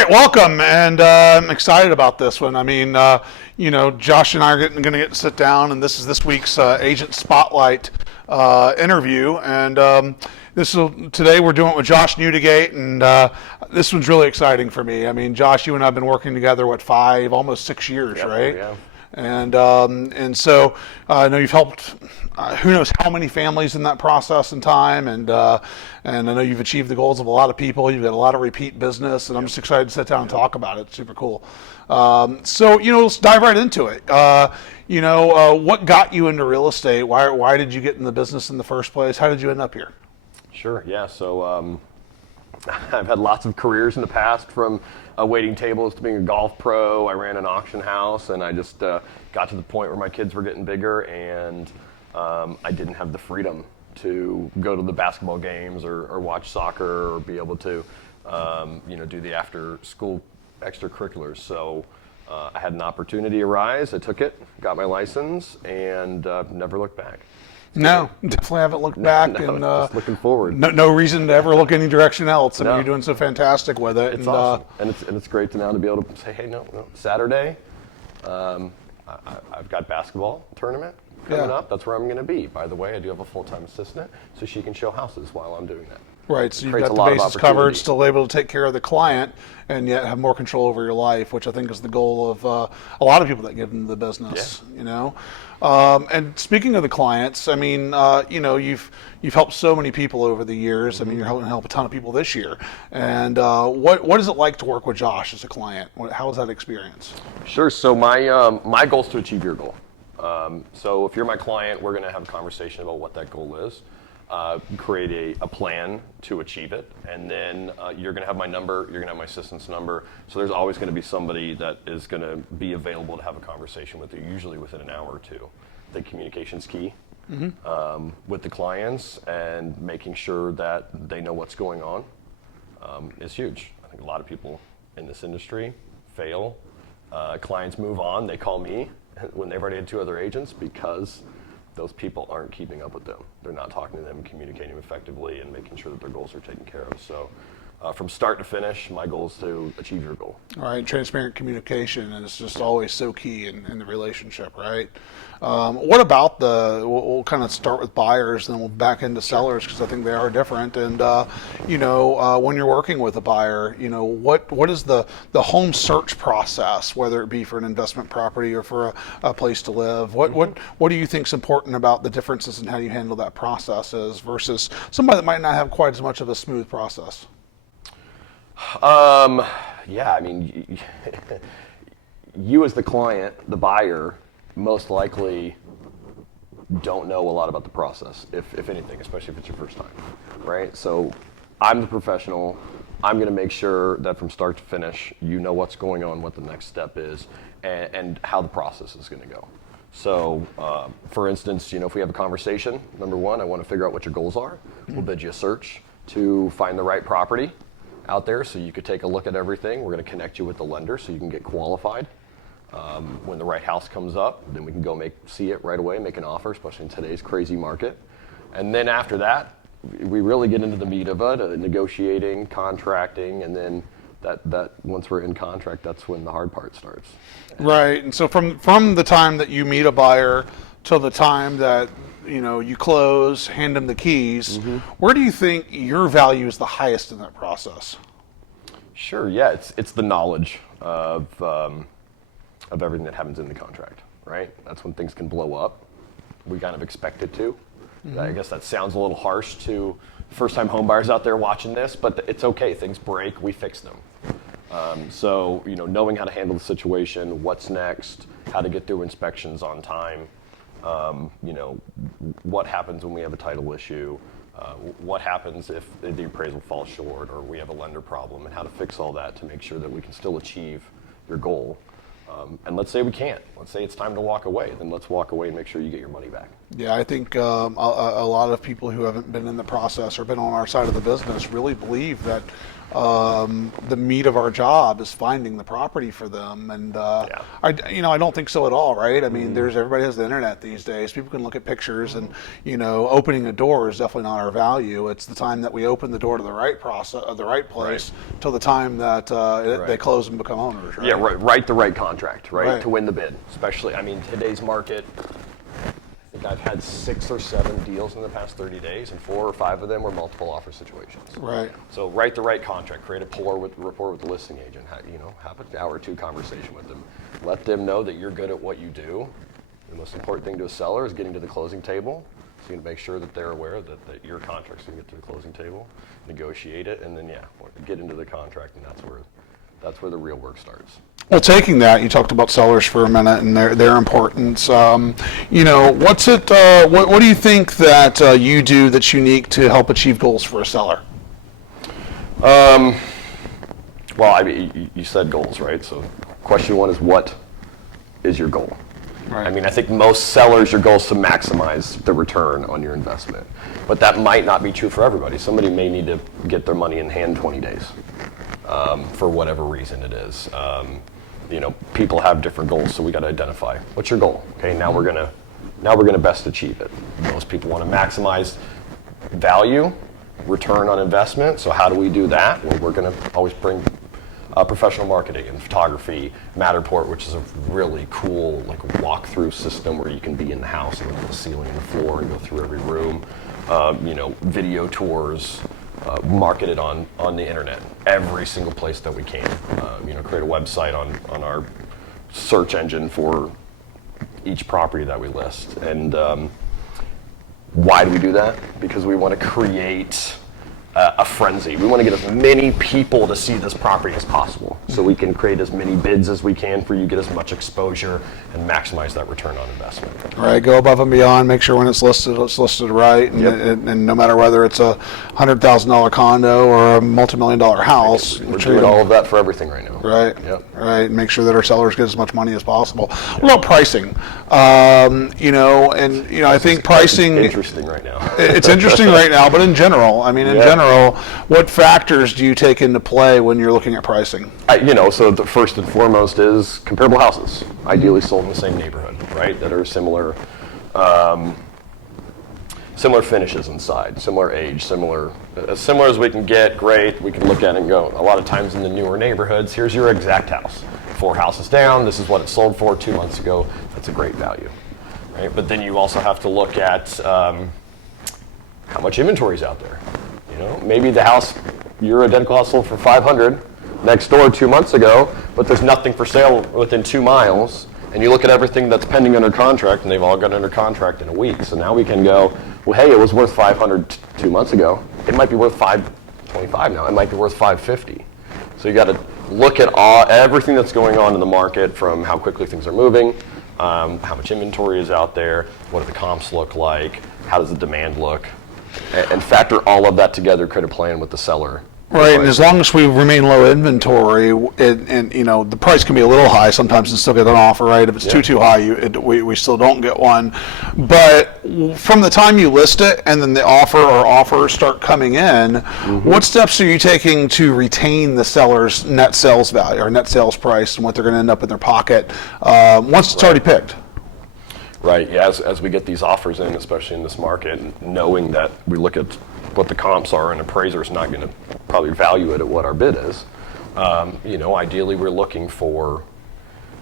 right, welcome, and I'm excited about this one. I mean, Josh and I are going to get to sit down, and this is this week's Agent Spotlight interview, and today we're doing it with Josh Neudigate, and this one's really exciting for me. I mean, Josh, you and I have been working together, almost 6 years, Yep, right? yeah. And so I know you've helped who knows how many families in that process and time, and I know you've achieved the goals of a lot of people. You've got a lot of repeat business, and I'm just excited to sit down and talk about it. It's super cool. Let's dive right into it. What got you into real estate? Why did you get in the business in the first place? How did you end up here? Sure, yeah. So I've had lots of careers in the past, from waiting tables to being a golf pro. I ran an auction house, and I just got to the point where my kids were getting bigger, and I didn't have the freedom to go to the basketball games or watch soccer or be able to do the after school extracurriculars. So I had an opportunity arise. I took it, got my license, and never looked back. No, definitely haven't looked back. No, and just looking forward. No reason to ever look any direction else. I mean, No. you're doing so fantastic with it. It's awesome, and it's great to now to be able to say, hey, no, Saturday, I've got basketball tournament coming up. That's where I'm going to be. By the way, I do have a full-time assistant, so she can show houses while I'm doing that. Right, so you've Creates got a the lot of bases covered, opportunity. still able to take care of the client, and yet have more control over your life, which I think is the goal of a lot of people that get into the business. Yeah. And speaking of the clients, I mean, you've helped so many people over the years. I mean, you're helping help a ton of people this year. And what is it like to work with Josh as a client? How was that experience? Sure. So my goal is to achieve your goal. So if you're my client, we're going to have a conversation about what that goal is. Create a plan to achieve it, and then you're going to have my number, you're going to have my assistant's number, so there's always going to be somebody that is going to be available to have a conversation with you, usually within an hour or two. I think communication's key with the clients, and making sure that they know what's going on is huge. I think a lot of people in this industry fail. Clients move on, they call me when they've already had 2 other agents, because those people aren't keeping up with them. They're not talking to them, communicating effectively, and making sure that their goals are taken care of. So from start to finish, my goal is to achieve your goal. All right, transparent communication is just always so key in the relationship, right? What about we'll kind of start with buyers, then we'll back into sellers, because I think they are different. And, when you're working with a buyer, what is the home search process, whether it be for an investment property or for a place to live? What do you think is important about the differences in how you handle that process versus somebody that might not have quite as much of a smooth process? Yeah, I mean, you as the client, the buyer, most likely don't know a lot about the process, if anything, especially if it's your first time, right? So I'm the professional. I'm going to make sure that from start to finish, you know what's going on, what the next step is, and how the process is going to go. So, for instance, if we have a conversation, number one, I want to figure out what your goals are. We'll bid you a search to find the right property out there, so you could take a look at everything. We're going to connect you with the lender so you can get qualified. When the right house comes up, then we can go see it right away, make an offer, especially in today's crazy market. And then after that, we really get into the meat of it, negotiating, contracting, and then that once we're in contract, that's when the hard part starts. Right, and so from the time that you meet a buyer till the time that you close, hand them the keys, where do you think your value is the highest in that process? Sure, yeah, it's the knowledge of everything that happens in the contract, right? That's when things can blow up. We kind of expect it to. I guess that sounds a little harsh to first-time home buyers out there watching this, but it's okay. Things break, we fix them. So knowing how to handle the situation, what's next, how to get through inspections on time. What happens when we have a title issue, what happens if the appraisal falls short or we have a lender problem, and how to fix all that to make sure that we can still achieve your goal. And let's say we can't. Let's say it's time to walk away. Then let's walk away and make sure you get your money back. Yeah, I think a lot of people who haven't been in the process or been on our side of the business really believe that the meat of our job is finding the property for them. And I don't think so at all, right? I mean, everybody has the internet these days. People can look at pictures, and opening a door is definitely not our value. It's the time that we open the door to the right process, the right place, till the time that they close and become owners. Right? Yeah, write the right contract, right, to win the bid. Especially, I mean, today's market. I think I've had 6 or 7 deals in the past 30 days, and 4 or 5 of them were multiple offer situations. Right. So write the right contract, create a rapport with the listing agent. Have an hour or 2 conversation with them. Let them know that you're good at what you do. The most important thing to a seller is getting to the closing table. So you can make sure that they're aware that your contract's going to get to the closing table, negotiate it, and then get into the contract, and that's where the real work starts. Well, taking that, you talked about sellers for a minute and their importance. What's it? What do you think that you do that's unique to help achieve goals for a seller? Well, I mean, you said goals, right? So, question 1 is, what is your goal? Right. I mean, I think most sellers, your goal is to maximize the return on your investment, but that might not be true for everybody. Somebody may need to get their money in hand 20 days. For whatever reason it is. People have different goals, so we got to identify what's your goal. Okay, now we're gonna best achieve it. Most people want to maximize value, return on investment. So how do we do that? Well, we're gonna always bring professional marketing and photography, Matterport, which is a really cool walkthrough system where you can be in the house and look at the ceiling and the floor and go through every room. Video tours. Market it on the internet, every single place that we can. Create a website on our search engine for each property that we list. And why do we do that? Because we want to create a frenzy. We want to get as many people to see this property as possible, so we can create as many bids as we can for you, get as much exposure, and maximize that return on investment. Right, go above and beyond. Make sure when it's listed right, and no matter whether it's a $100,000 condo or a multi-million-dollar house. We're doing all of that for everything right now. Right. Yep. Right. Make sure that our sellers get as much money as possible. What about pricing? I think pricing. It's interesting right now. It's interesting right now, but in general, what factors do you take into play when you're looking at pricing? So the first and foremost is comparable houses, ideally sold in the same neighborhood, right? That are similar finishes inside, similar age, as similar as we can get. Great, we can look at it and go. A lot of times in the newer neighborhoods, here's your exact house. 4 houses down, this is what it sold for 2 months ago. That's a great value, right? But then you also have to look at how much inventory is out there. Maybe the house, your identical house sold for $500 next door 2 months ago, but there's nothing for sale within 2 miles. And you look at everything that's pending under contract, and they've all got under contract in a week. So now we can go, well, hey, it was worth $500 2 months ago. It might be worth $525 now. It might be worth $550. So you got to look at everything that's going on in the market, from how quickly things are moving, how much inventory is out there, what do the comps look like, how does the demand look, and factor all of that together, create a plan with the seller. Right, and as long as we remain low inventory, and the price can be a little high sometimes and still get an offer, right? If it's too high, we still don't get one. But from the time you list it and then the offer or offers start coming in, what steps are you taking to retain the seller's net sales value or net sales price and what they're going to end up in their pocket once it's already picked? Right, yeah, as we get these offers in, especially in this market, knowing that we look at what the comps are, and appraiser's not going to probably value it at what our bid is. Ideally we're looking for,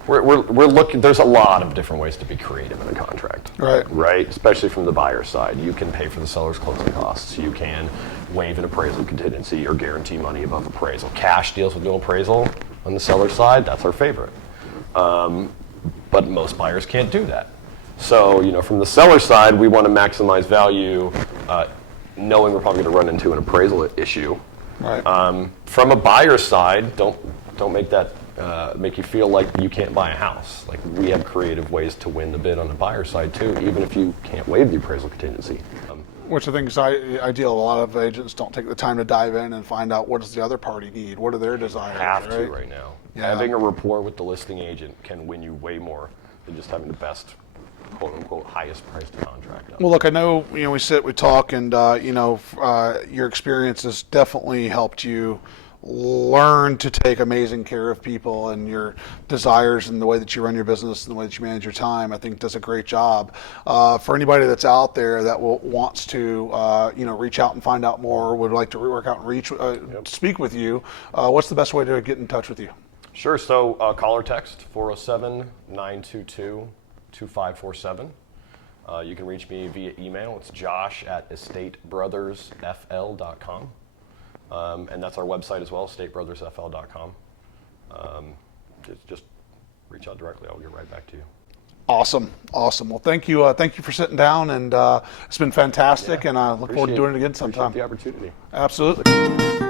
we're looking, there's a lot of different ways to be creative in a contract. Right, especially from the buyer side. You can pay for the seller's closing costs. You can waive an appraisal contingency or guarantee money above appraisal. Cash deals with no appraisal on the seller side, that's our favorite. But most buyers can't do that. So, from the seller side, we want to maximize value, knowing we're probably going to run into an appraisal issue. Right. From a buyer's side, don't make that make you feel like you can't buy a house. Like, we have creative ways to win the bid on the buyer's side too, even if you can't waive the appraisal contingency. Which I think is ideal. A lot of agents don't take the time to dive in and find out what does the other party need, what are their desires. Have to right now. Yeah. Having a rapport with the listing agent can win you way more than just having the best, quote unquote, highest priced contract. Well, look, I know, we sit, we talk, and your experience has definitely helped you learn to take amazing care of people, and your desires and the way that you run your business and the way that you manage your time, I think does a great job. For anybody that's out there that wants to, reach out and find out more, would like to work out and speak with you, what's the best way to get in touch with you? Sure. So call or text 407-922-2547. You can reach me via email. It's josh@estatebrothersfl.com. And that's our website as well, estatebrothersfl.com. Just reach out directly. I'll get right back to you. Awesome. Well, thank you for sitting down, and it's been fantastic, and I look forward to doing it again sometime. Appreciate the opportunity. Absolutely.